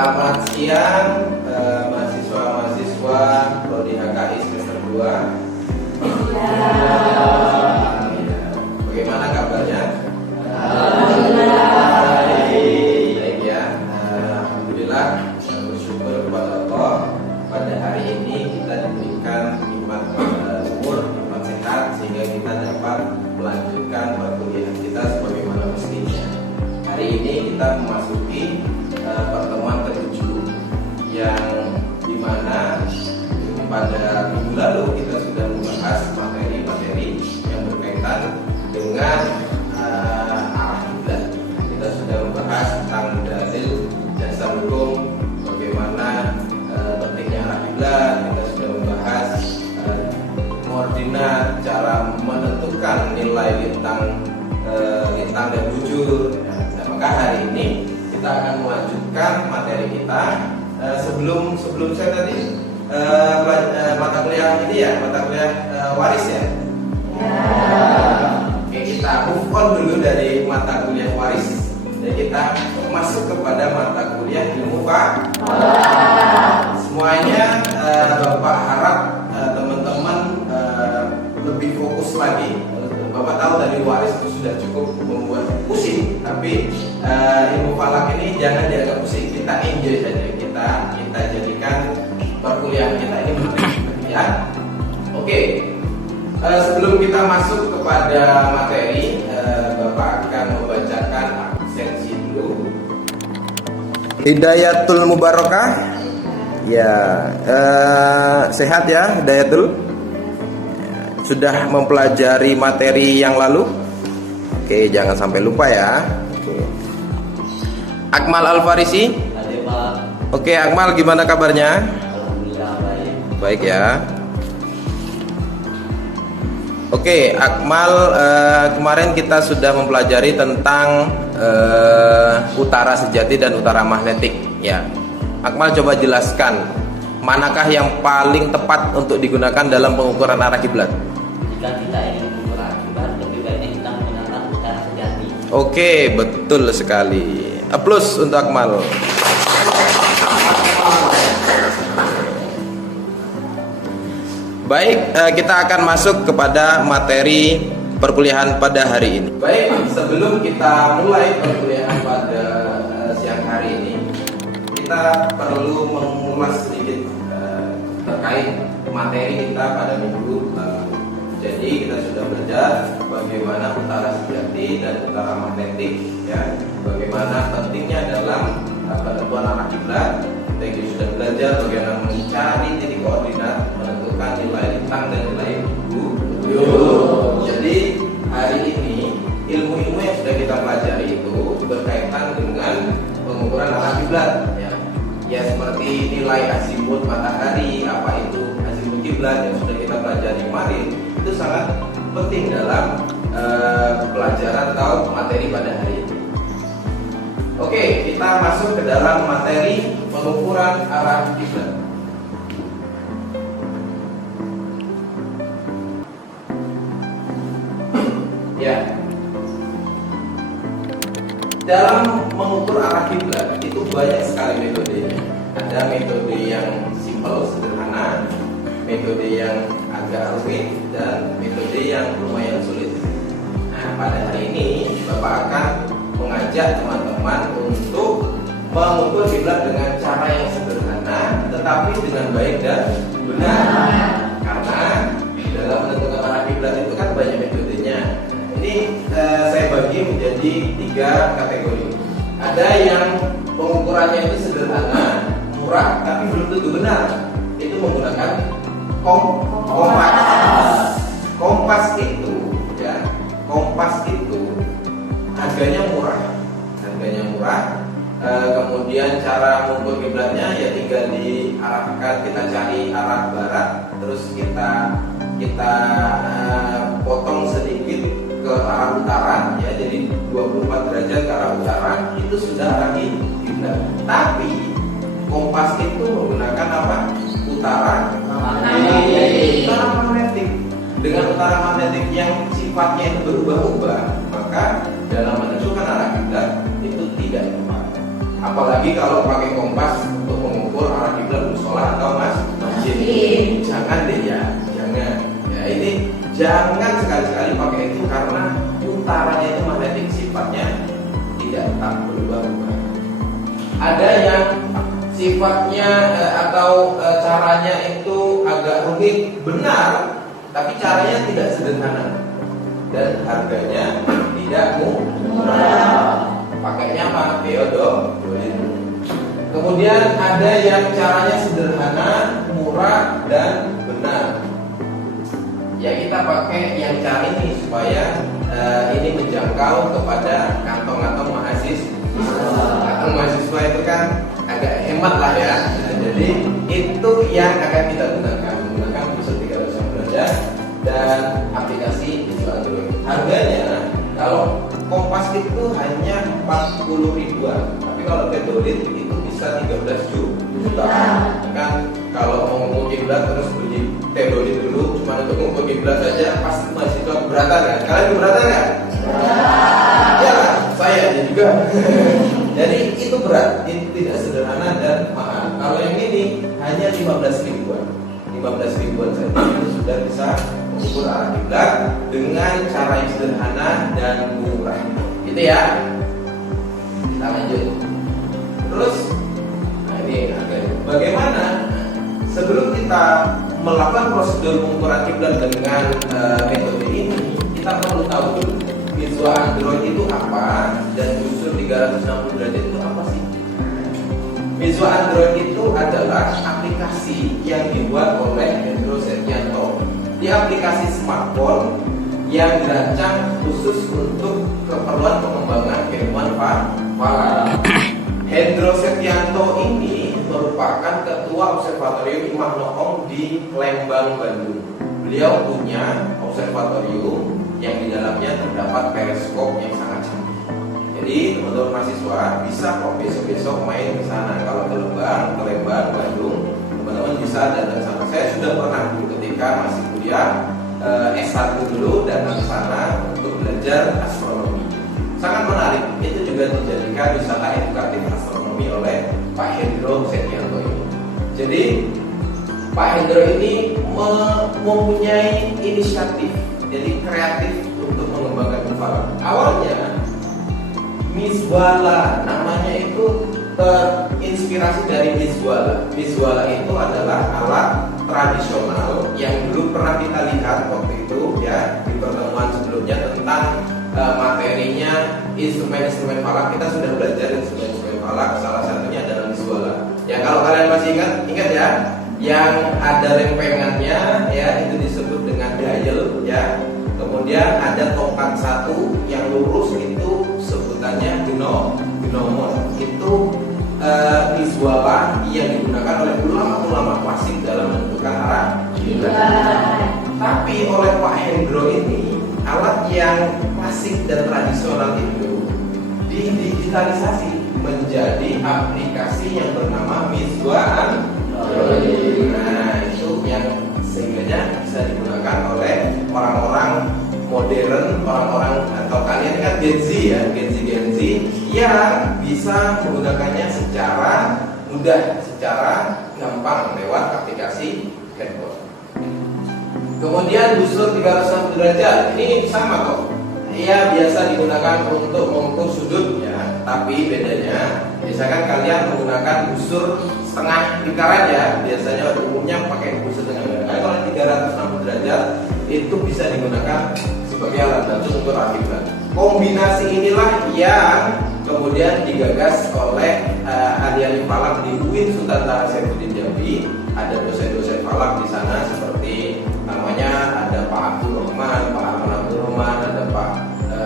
Selamat siang mahasiswa-mahasiswa Prodi HKI semester 2. Bagaimana kabarnya? Baik ya. Alhamdulillah, bersyukur kepada Allah. Pada hari ini kita diberikan nikmat umur, nikmat sehat, sehingga kita dapat melanjutkan perkuliahan kita sebagaimana mestinya. Hari ini kita memasuki pertemuan ke-7 yang dimana pada minggu lalu kita sudah membahas materi-materi yang berkaitan dengan arah kiblat. Kita sudah membahas tentang dalil dasar hukum, bagaimana pentingnya arah kiblat. Kita sudah membahas koordinat, cara menentukan nilai lintang dan bujur. Nah, maka hari ini kita akan melanjutkan materi kita. Sebelum saya tadi mata kuliah ini ya, mata kuliah waris ya. Oke, kita move on dulu dari mata kuliah waris dan kita masuk kepada mata kuliah ilmu semuanya. Bapak harap teman-teman lebih fokus lagi. Bapak tahu dari waris itu sudah cukup membuat pusing, tapi ilmu falak ini jangan dianggap pusing. Kita enjoy saja, kita jadikan perkuliahan kita ini menarik ya. Oke. Sebelum kita masuk kepada materi, Bapak akan membacakan absensi dulu. Hidayatul Mubarakah. Ya, sehat ya Hidayatul. Sudah mempelajari materi yang lalu. Oke, jangan sampai lupa ya. Akmal Al-Farisi. Oke, Akmal, gimana kabarnya? Alhamdulillah baik. Baik ya. Oke, Akmal, kemarin kita sudah mempelajari tentang utara sejati dan utara magnetik ya. Akmal, coba jelaskan manakah yang paling tepat untuk digunakan dalam pengukuran arah kiblat? Jika kita ingin mengukur arah kiblat, lebih baiknya kita menggunakan utara sejati. Oke, betul sekali. Plus untuk Akmal. Baik, kita akan masuk kepada materi perkuliahan pada hari ini. Baik, sebelum kita mulai perkuliahan pada siang hari ini, kita perlu mengulas sedikit terkait materi kita pada minggu lalu. Jadi kita sudah belajar bagaimana utara sejati dan utara magnetik, ya, bagaimana pentingnya dalam penentuan arah kiblat. Kita sudah belajar bagaimana mencari titik koordinat, menentukan nilai lintang dan nilai bujur. Jadi hari ini ilmu-ilmu yang sudah kita pelajari itu berkaitan dengan pengukuran arah kiblat. Ya, seperti nilai azimut matahari, apa itu azimut kiblat yang sudah kita pelajari kemarin, itu sangat penting dalam pelajaran atau materi pada hari ini. Oke, kita masuk ke dalam materi pengukuran arah kiblat. Ya, dalam mengukur arah kiblat itu banyak sekali metodenya. Ada metode yang simpel, sederhana, metode yang agak rumit, dan metode yang lumayan sulit. Nah, pada hari ini Bapak akan mengajak teman-teman untuk mengukur kiblat dengan cara yang sederhana, tetapi dengan baik dan benar. Karena dalam menentukan arah kiblat itu kan banyak metodenya. Ini saya bagi menjadi 3 kategori. Ada yang pengukurannya itu sederhana, murah, tapi belum tentu benar. Itu menggunakan kompas. Kompas itu, ya, kompas itu harganya murah. Kemudian cara mengukur kiblatnya ya tinggal diarahkan, kita cari arah barat, terus kita potong sedikit ke arah utara, ya, jadi 24 derajat ke arah utara, itu sudah arah kiblat. Tapi kompas itu menggunakan apa? Utara magnetik. Dengan utara magnetik yang sifatnya itu berubah-ubah, maka dalam menentukan arah kiblat itu tidak tepat. Apalagi apalagi kalau pakai kompas untuk mengukur arah kiblat musola atau masjid. Jangan deh ya, jangan. Ya ini jangan sekali-sekali pakai itu karena putarannya itu magnetik, sifatnya tidak tetap berubah-ubah. Ada yang sifatnya atau caranya itu agak rumit, benar, tapi caranya tidak sederhana dan harganya tidak murah. Pakainya apa? Teodolit. Kemudian ada yang caranya sederhana, murah dan benar. Ya kita pakai yang cara ini supaya ini menjangkau kepada kantong-kantong mahasiswa. Kantong mahasiswa itu kan agak hemat lah ya. Nah, jadi itu yang akan kita menggunakan busur 360 derajat dan aplikasi visual Android. Harganya kalau kompas itu hanya 40 ribuan, tapi kalau teodolit itu bisa 13 juta. Kan kalau mau mengukur kiblat terus beli teodolit dulu cuma untuk mengukur kiblat saja pasti mahasiswa keberatan kan? Kalian keberatan nggak? Ya, saya juga. Jadi itu berat, itu tidak sederhana dan mahal. Kalau yang ini hanya 15 ribuan. 15 ribuan saja itu sudah bisa mengukur arah kiblat dengan cara yang sederhana dan murah. Gitu ya. Kita lanjut. Terus, nah ini bagaimana sebelum kita melakukan prosedur pengukuran kiblat dengan metode ini, kita perlu tahu dulu visual Android itu apa dan busur 360 derajat itu apa sih? Visual Android itu adalah aplikasi yang dibuat oleh Hendro Setianto. Di aplikasi smartphone yang dirancang khusus untuk keperluan pengembangan keilmuan falak. Hendro Setianto ini merupakan ketua observatorium Imam Noong di Lembang, Bandung. Beliau punya observatorium yang di dalamnya terdapat periskop yang sangat canggih. Jadi teman-teman mahasiswa bisa kok besok-besok main ke sana. Kalau ke Lembang, Bandung, teman-teman bisa datang sana. Saya sudah pernah dulu ketika masih kuliah S1 dulu datang ke sana untuk belajar astronomi. Sangat menarik. Itu juga dijadikan wisata edukatif astronomi oleh Pak Hendro Setianto ini. Jadi Pak Hendro ini mempunyai inisiatif, jadi kreatif untuk mengembangkan falak. Awalnya Mizwala, namanya itu terinspirasi dari Mizwala. Mizwala itu adalah alat tradisional yang dulu pernah kita lihat waktu itu ya di pertemuan sebelumnya tentang materinya instrumen-instrumen falak. Kita sudah belajar instrumen-instrumen falak, salah satunya adalah Mizwala. Ya kalau kalian masih ingat ya, yang ada lempengannya ya itu disebut dengan dial ya. Kemudian ada tongkat satu yang lurus itu sebutannya gnomon. Itu Mizwala yang digunakan oleh ulama-ulama klasik dalam menentukan arah kiblat. Tapi oleh Pak Hendro ini alat yang klasik dan tradisional itu didigitalisasi menjadi aplikasi yang bernama Mizwala. Nah itu yang sehingga bisa digunakan oleh orang-orang modern, orang-orang atau kalian kan Gen Z ya, Gen Z yang bisa menggunakannya secara mudah, secara gampang lewat aplikasi handphone. Kemudian busur 360 derajat ini sama kok. Ia biasa digunakan untuk mengukur sudut ya, tapi bedanya misalkan kalian menggunakan busur setengah lingkaran ya, biasanya pada umumnya pakai busur setengah lingkaran. Kalau 360 derajat itu bisa digunakan sebagai alat bantu untuk arah kiblat. Kombinasi inilah yang kemudian digagas oleh ahli-ahli falak di UIN Sultan Saifuddin Jambi. Ada dosen-dosen falak di sana seperti namanya ada Pak Abdul Rahman, Pak Arman Abdul Rahman, ada Pak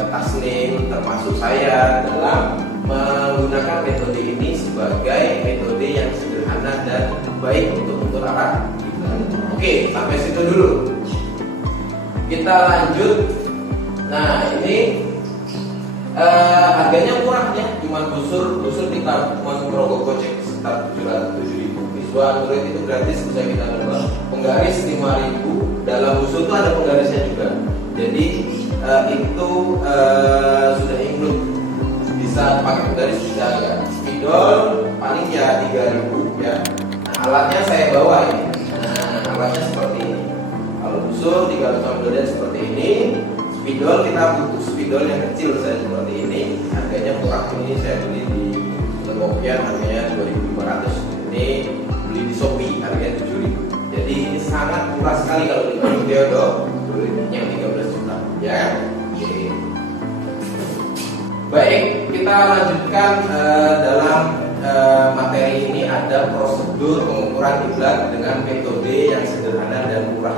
Tasnim, termasuk saya dalam menggunakan metode ini sebagai metode yang sederhana dan baik untuk arah kiblat. Oke, sampai situ dulu. Kita lanjut. Nah ini harganya murah ya, cuma busur kita merogoh kocek sekitar 707.000. Visual Android itu gratis, bisa kita download. Penggaris 5.000. Dalam busur itu ada penggarisnya juga. Jadi itu sudah include, bisa pakai penggaris, bisa agak spidol, Alatnya saya bawa ini. Nah, alatnya seperti ini. Kalau busur 300 dan seperti ini. Spidol kita butuh spidol yang kecil saya seperti ini. Harganya murah, ini saya beli di Tokopedia harganya 2.500. Ini beli di Shopee harganya 7.000. Jadi ini sangat murah sekali kalau dibanding Theodore yang 13 juta. Ya. Oke. Baik, kita lanjutkan dalam materi ini ada prosedur pengukuran kiblat dengan metode yang sederhana dan murah.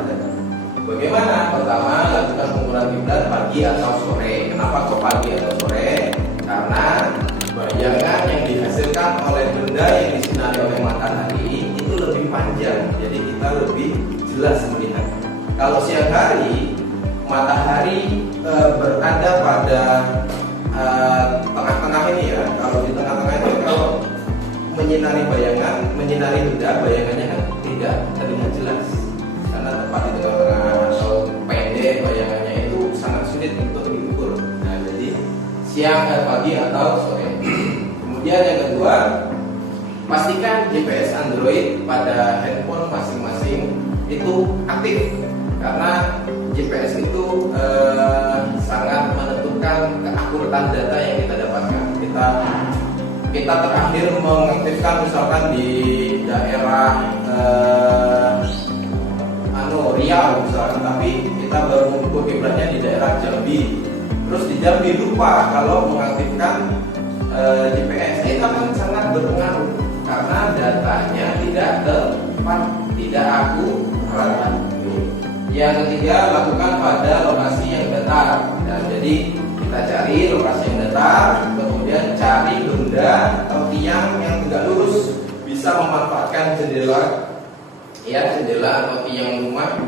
Bagaimana? Pertama, lakukan pengukuran kiblat pagi atau sore. Kenapa kok pagi atau sore? Karena bayangan yang dihasilkan oleh benda yang disinari oleh matahari itu lebih panjang, jadi kita lebih jelas melihat. Kalau siang hari, matahari berada pada tengah-tengah ini ya. Kalau di tengah-tengah itu kalau menyinari bayangan, menyinari benda, bayangannya kan tidak terlihat jelas karena tepat di tengah-tengah atau pendek bayangannya itu sangat sulit untuk diukur. Nah, jadi siang, pagi atau sore. Kemudian yang kedua, pastikan GPS Android pada handphone masing-masing itu aktif karena GPS itu sangat menentukan keakuratan data yang kita dapatkan. Kita terakhir mengaktifkan misalkan di daerah Riau misalkan, tapi kita baru mengukur kiblatnya di daerah Jambi. Terus di Jambi lupa kalau mengaktifkan GPS. Itu akan sangat berpengaruh karena datanya tidak tepat, tidak akurat. Yang ketiga, lakukan pada lokasi yang datar. Nah, jadi kita cari lokasi yang datar, kemudian cari benda atau tiang yang tegak lurus, bisa memanfaatkan jendela, ya jendela atau tiang rumah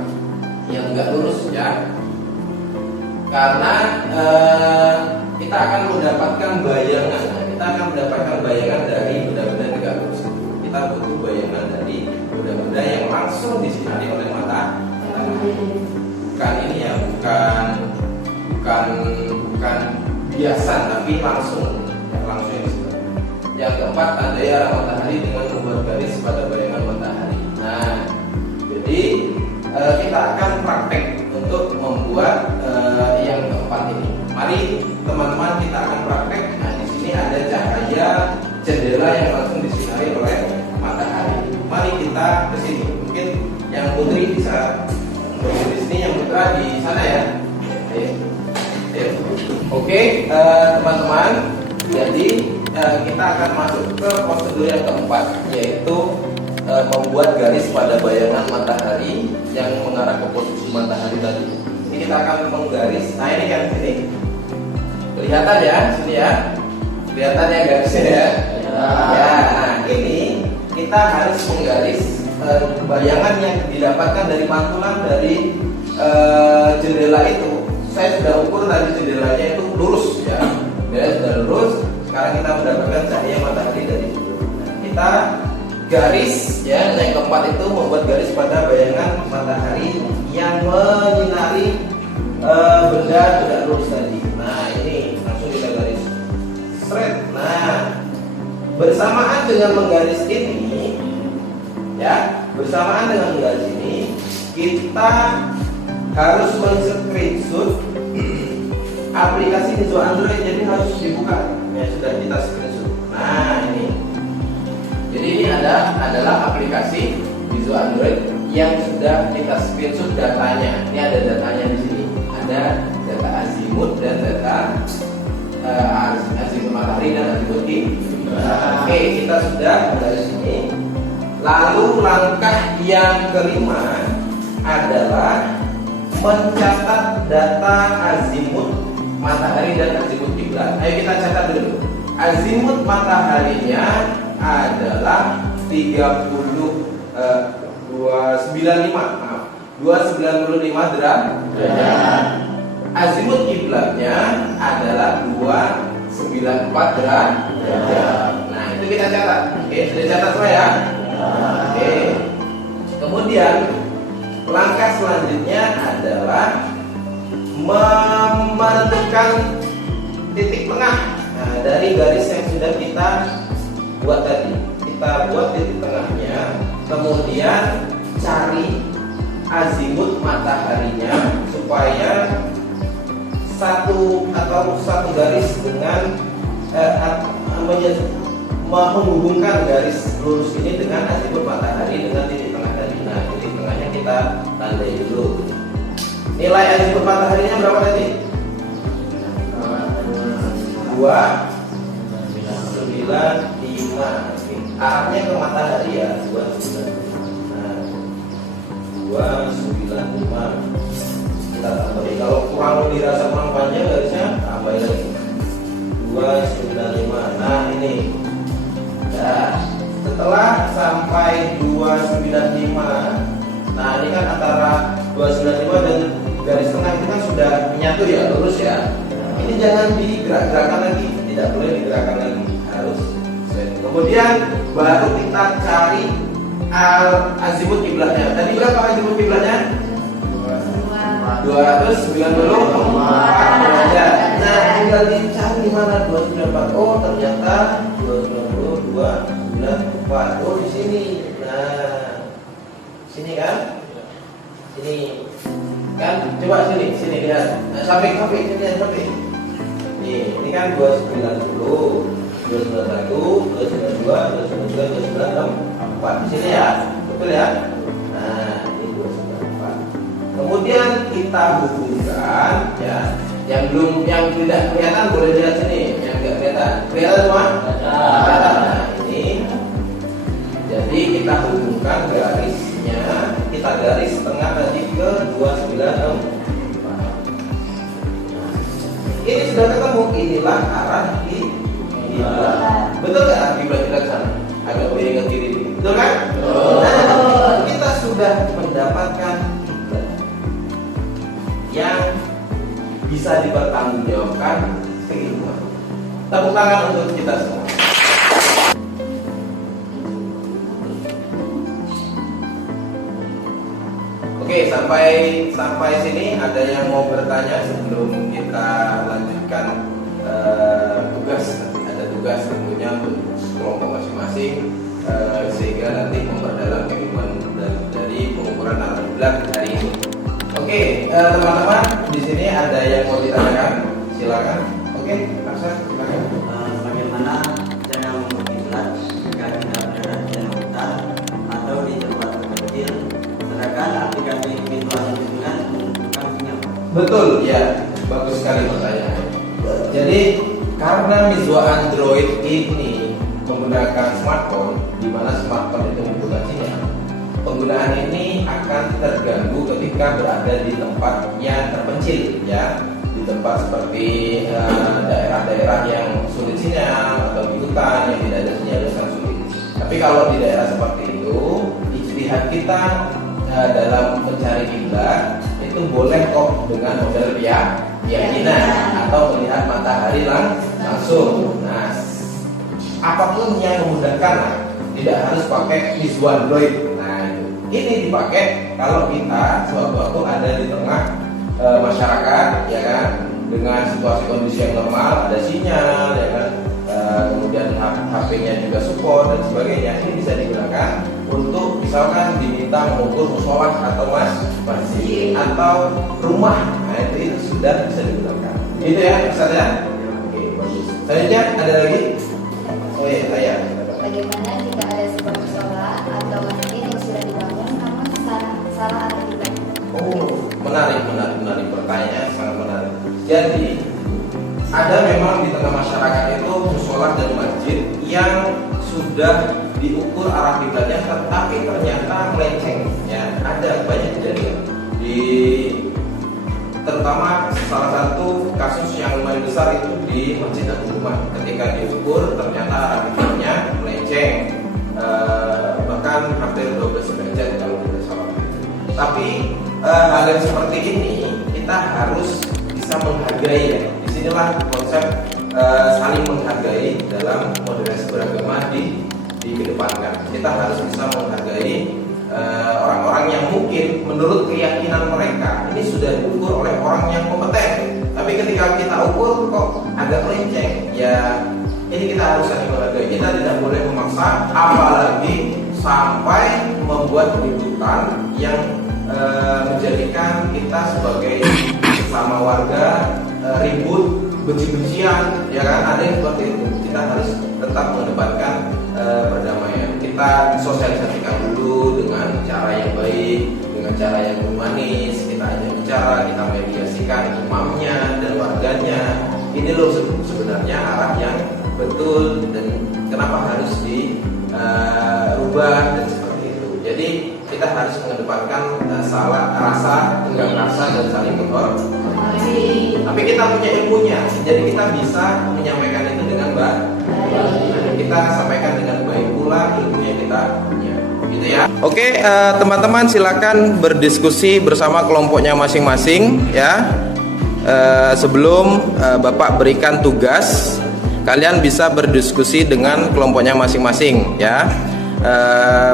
yang tegak lurus ya. Karena kita akan mendapatkan bayangan, dari benda-benda tegak lurus. Kita butuh bayangan dari benda-benda yang langsung disinari oleh matahari. Bukan ini ya, bukan biasa, tapi langsung yang disinari. Yang keempat, tandai arah matahari dengan membuat garis pada bayangan matahari. Nah, jadi kita akan praktek untuk membuat yang keempat ini. Mari teman-teman kita akan praktek. Nah, di sini ada cahaya jendela yang langsung disinari oleh matahari. Mari kita ke sini. Mungkin yang putri bisa di sini, yang putra di sana ya. Oke, teman-teman. Jadi kita akan masuk ke prosedur yang keempat, yaitu membuat garis pada bayangan matahari yang mengarah ke posisi matahari tadi. Ini kita akan menggaris. Nah, ini kan sini. Kelihatan ya, sini ya. Kelihatan ya garisnya ya. Ya, nah ini kita harus menggaris bayangan yang didapatkan dari pantulan dari jendela itu. Saya sudah ukur tadi jendelanya itu lurus ya. Jendela sudah lurus. Sekarang kita mendapatkan cahaya matahari dari situ. Nah, kita garis ya, yang keempat itu membuat garis pada bayangan matahari yang menyinari benda tegak lurus tadi. Nah, ini langsung kita garis straight. Nah, bersamaan dengan menggaris ini ya, bersamaan dengan menggaris ini kita harus men-screenshot aplikasi Nizzo Android. Jadi harus dibuka ya, sudah kita screenshot. Nah, ini jadi ini adalah aplikasi Nizzo Android yang sudah kita screenshot datanya. Ini ada datanya di sini. Ada data azimut dan data azimut matahari dan azimut kiblat. Oke, kita sudah dari sini. Lalu langkah yang kelima adalah mencatat data azimut matahari dan azimut kiblat. Ayo kita catat dulu. Azimut mataharinya adalah 295 derajat. Azimut kiblatnya adalah 294 derajat. Nah, itu kita catat. Oke, sudah catat semua ya? Oke. Kemudian langkah selanjutnya adalah menentukan titik tengah. Nah, dari garis yang sudah kita buat tadi, kita buat titik tengahnya Kemudian cari azimut mataharinya supaya satu garis dengan menghubungkan garis lurus ini dengan azimut matahari dengan titik tengah tadi. Nah, titik tengahnya kita tandai dulu. Nilai azimut mataharinya berapa tadi? 295. Arahnya ke matahari ya, 295. Nah, 295. Kita tambahin. Kalau kurang dirasa kurang panjang garisnya, tambahin lagi. 295. Nah, ini. Nah, setelah sampai 295, nah ini kan antara 295 dan garis tengah itu kan sudah menyatu ya, lurus ya. Ini jangan digerak-gerakkan lagi, tidak boleh digerakkan lagi, harus. Kemudian baru kita cari azimut kiblatnya. Tadi berapa azimut kiblatnya? 294 derajat. Nah, tinggal dicari di mana 294. Oh, ternyata 294. Oh, di sini. Nah, sini kan? Sini kan? Coba sini lihat. Nah, sampai sini lihat sampai. Nih, ini kan 290, 291, 292, 293, 294. Di sini ya. Betul ya? Nah, ini 294. Kemudian kita hubungkan ya. Yang tidak kelihatan boleh dilihat sini, yang tidak kelihatan. Kelihatan semua? Nah, ini. Jadi kita hubungkan garisnya, kita garis tengah tadi ke 296. Ini sudah ketemu, inilah arah kiblat. Betul nggak kiblat kita ke sana? Agak miring ke kiri, betul kan? Nah, kita sudah mendapatkan kiblat yang bisa dipertanggungjawabkan keilmuan. Tepuk tangan untuk kita semua. Oke, sampai sini ada yang mau bertanya sebelum kita lanjutkan tugas. Ada tugas tentunya untuk kelompok masing-masing sehingga nanti memperdalam keilmuan dari pengukuran arah kiblat hari ini. Oke, teman-teman, di sini ada yang mau ditanyakan, silakan. Oke, Aksa, silakan. Bagaimana cara mengukur kiblat jika tidak berada di zona hutan atau di tempat terpencil, sedangkan aplikasi virtual itu kan membutuhkan sinyal? Betul, ya, bagus sekali pertanyaannya. Jadi karena Mizwa Android ini menggunakan smartphone, di mana smartphone itu membutuhkan sinyal, penggunaan ini akan terganggu ketika berada di tempat yang terpencil, ya, di tempat seperti daerah-daerah yang sulit sinyal atau di hutan yang tidak ada sinyal itu sangat sulit. Tapi kalau di daerah seperti itu, ijtihad kita dalam mencari kiblat itu boleh kok dengan model keyakinan atau melihat matahari langsung. Nah, apapun yang memudahkan lah, tidak harus pakai Mizwa Android. Ini dipakai kalau kita sewaktu-waktu ada di tengah masyarakat, ya kan, dengan situasi kondisi yang normal, ada sinyal, ya kan, kemudian HP-nya juga support dan sebagainya. Ini bisa digunakan untuk misalkan diminta mengukur musola atau masjid atau rumah. Nah, itu sudah bisa digunakan. Gitu ya, Ustaz ya. Oke, bagus. Selanjutnya ada lagi? Oh iya, saya. Bagaimana jika ada sebuah musola atau masjid yang sudah dibangun namun salah arah kiblat? Oh, menarik pertanyaan, sangat menarik. Jadi ada memang di tengah masyarakat itu musola dan masjid yang sudah diukur arah kiblatnya, tetapi ternyata melenceng. Ya, ada banyak kejadian terutama salah satu kasus yang lumayan besar itu di Masjid Agung Rumah. Ketika diukur ternyata arah kiblatnya melenceng, bahkan hampir 12 derajat kalau tidak salah. Tapi hal yang seperti ini kita harus bisa menghargai, ya. Disinilah konsep saling menghargai dalam moderasi beragama dikedepankan. Kita harus bisa menghargai orang-orang yang mungkin menurut keyakinan mereka ini sudah diukur oleh orang yang kompeten. Tapi ketika kita ukur kok agak melenceng, ya ini kita harus saling menghargai. Kita tidak boleh memaksa, apalagi sampai membuat keributan yang menjadikan kita sebagai sesama warga ribut, benci-bencian, ya kan? Ada yang seperti itu. Kita harus tetap mengedepankan perdamaian. Kita sosialisasikan dulu dengan cara yang baik, dengan cara yang humanis. Kita ajak bicara, kita mediasikan imamnya dan warganya. Ini loh sebenarnya arah yang betul dan kenapa harus dirubah dan seperti itu. Jadi kita harus mengedepankan rasa, tenggang rasa dan saling menghormati. Tapi kita punya ilmunya, jadi kita bisa menyampaikan itu dengan baik. Kita sampaikan dengan baik pula ilmunya kita punya, gitu ya. Oke, teman-teman silakan berdiskusi bersama kelompoknya masing-masing ya. Sebelum Bapak berikan tugas, kalian bisa berdiskusi dengan kelompoknya masing-masing ya.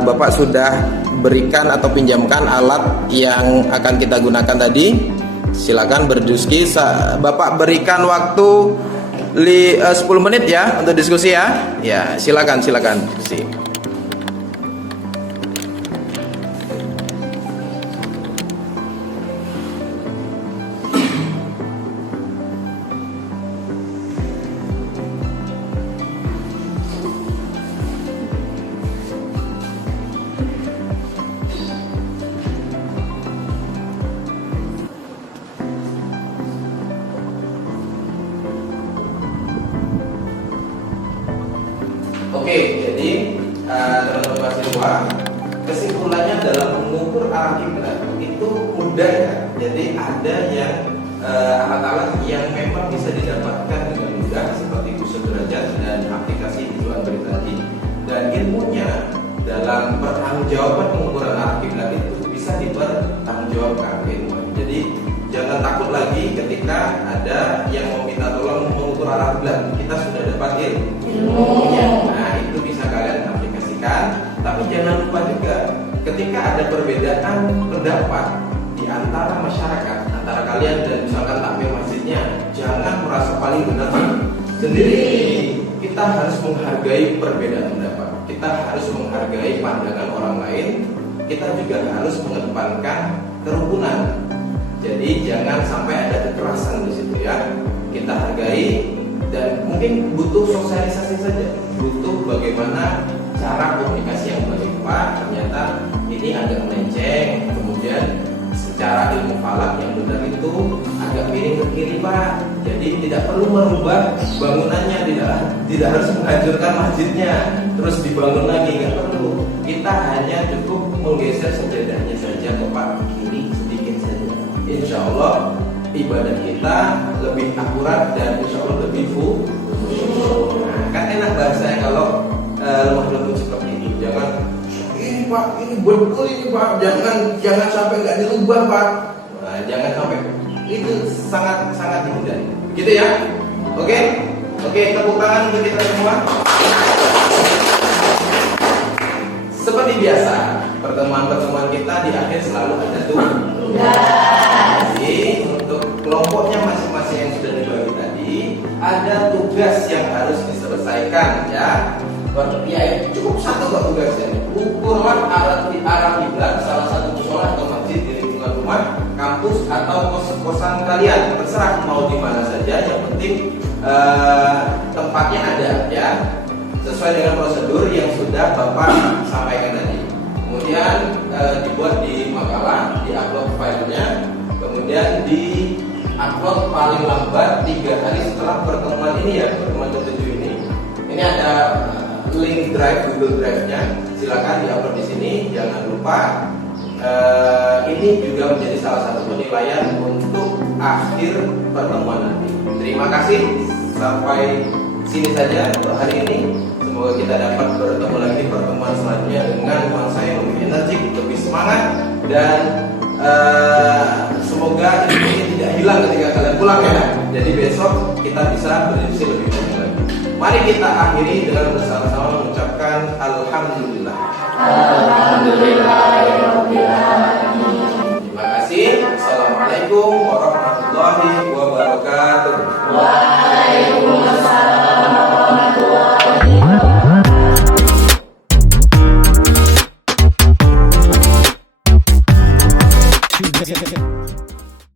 Bapak sudah berikan atau pinjamkan alat yang akan kita gunakan tadi. Silakan berdiskusi. Bapak berikan waktu 10 menit ya untuk diskusi ya. Ya, silakan diskusi. Oke, jadi teman-teman mahasiswa, kesimpulannya dalam mengukur arah kiblat itu mudah ya. Jadi ada yang alat-alat yang memang bisa didapatkan dengan mudah seperti pusat derajat dan aplikasi tujuan tadi. Dan ilmunya dalam pertanggungjawaban pengukuran arah kiblat itu bisa dipertanggungjawabkan ilmu. Jadi jangan takut lagi ketika ada yang meminta tolong mengukur arah kiblat. Kita sudah dapat ilmunya. Nah, itu bisa kalian aplikasikan. Tapi jangan lupa juga ketika ada perbedaan pendapat di antara masyarakat, antara kalian dan misalkan takmir masjidnya, jangan merasa paling benar sendiri. Kita harus menghargai perbedaan pendapat. Kita harus menghargai pandangan orang lain. Kita juga harus mengedepankan kerukunan. Jadi jangan sampai ada kekerasan di situ ya. Kita hargai dan mungkin butuh sosialisasi saja. Butuh bagaimana cara komunikasi yang baik. Pak, ternyata ini agak melenceng. Kemudian secara ilmu falak yang benar itu agak miring ke kiri Pak. Jadi tidak perlu merubah bangunannya, tidak harus menghancurkan masjidnya terus dibangun lagi, nggak perlu. Kita hanya cukup menggeser sejadahnya saja ke Pak ke kiri sedikit saja. Insya Allah ibadah kita lebih akurat dan insya Allah lebih full. Nah, kan enak bahasanya kalau lemah lembut seperti itu. Jangan ini Pak, ini betul ini Pak, jangan sampai nggak dirubah Pak. Nah, jangan sampai, itu sangat dihindari. Gitu ya. Oke, tepuk tangan untuk kita semua. Seperti biasa, pertemuan-pertemuan kita di akhir selalu ada tugas. Jadi untuk kelompoknya masing-masing yang sudah dibagi tadi, ada tugas yang harus diselesaikan ya. Ya cukup satu kok tugasnya. Ukurlah arah kiblat salah satu mushola atau masjid di lingkungan rumah, kampus atau kos-kosan kalian. Terserah mau di mana saja, yang penting tempatnya ada ya. Sesuai dengan prosedur yang sudah Bapak sampaikan tadi. Kemudian dibuat di makalah, di-upload filenya, kemudian di-upload paling lambat 3 hari setelah pertemuan ini ya, pertemuan ke-7 ini. Ini ada link drive Google Drive-nya, silakan di-upload di sini. Jangan lupa ini juga menjadi salah satu penilaian untuk akhir pertemuan nanti. Terima kasih, sampai sini saja untuk hari ini. Semoga kita dapat bertemu lagi di pertemuan selanjutnya dengan nuansa yang lebih energik, lebih semangat, dan semoga ini tidak hilang ketika kalian pulang ya. Jadi besok kita bisa berdiskusi lebih banyak lagi. Mari kita akhiri dengan bersama-sama mengucapkan Alhamdulillah.